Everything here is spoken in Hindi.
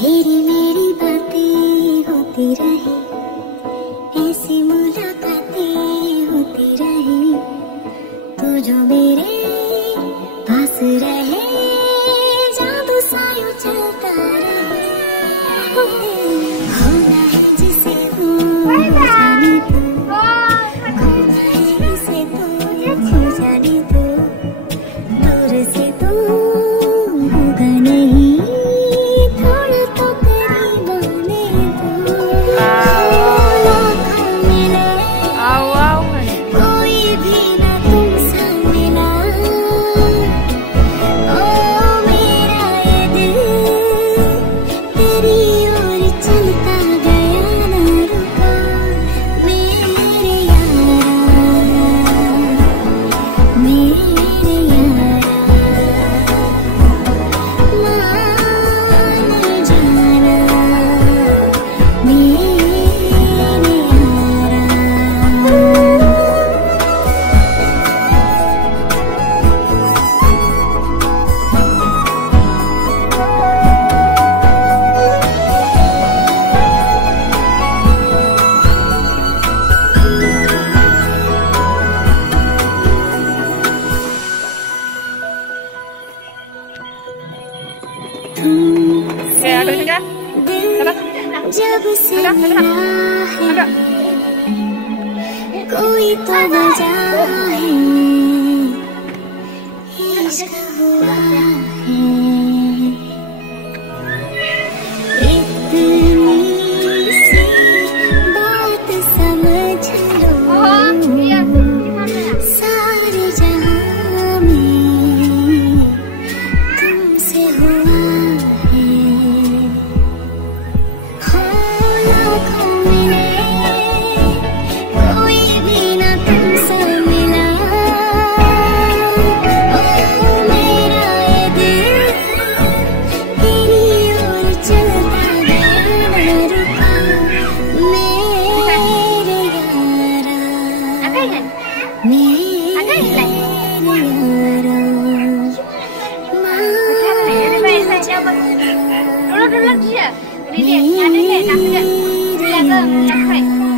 तेरी मेरी बातें होती रही, ऐसी मुलाकातें होती रही, तू जो मेरे पास रहे, जादू सा यूं चलता रहे। होना है जिसे तू जाने तू, खोना है इसे तू खो जाने तू, दूर से तू होगा नहीं, थोड़ा तो करीब आने दो। लाखों मिले कोई भी ना तुमसा मिला, ओ मेरा ये दिल तेरी ओर चलता गया ना रुका। मेरे यारा, मेरे यारा, मान जाना मेरे यारा। जब से मिला है कोई तो वजह है, इश्क हुआ है। इतनी सी बात समझ लो, सारे जहां में तुमसे हुआ है। लाखों मिले कोई भी ना तुमसे मिला, ओ मेरा ये दिल तेरी ओर चलता गया ना रुका। मेरे यारा, मेरे यारा, मान जाना मेरे यारा।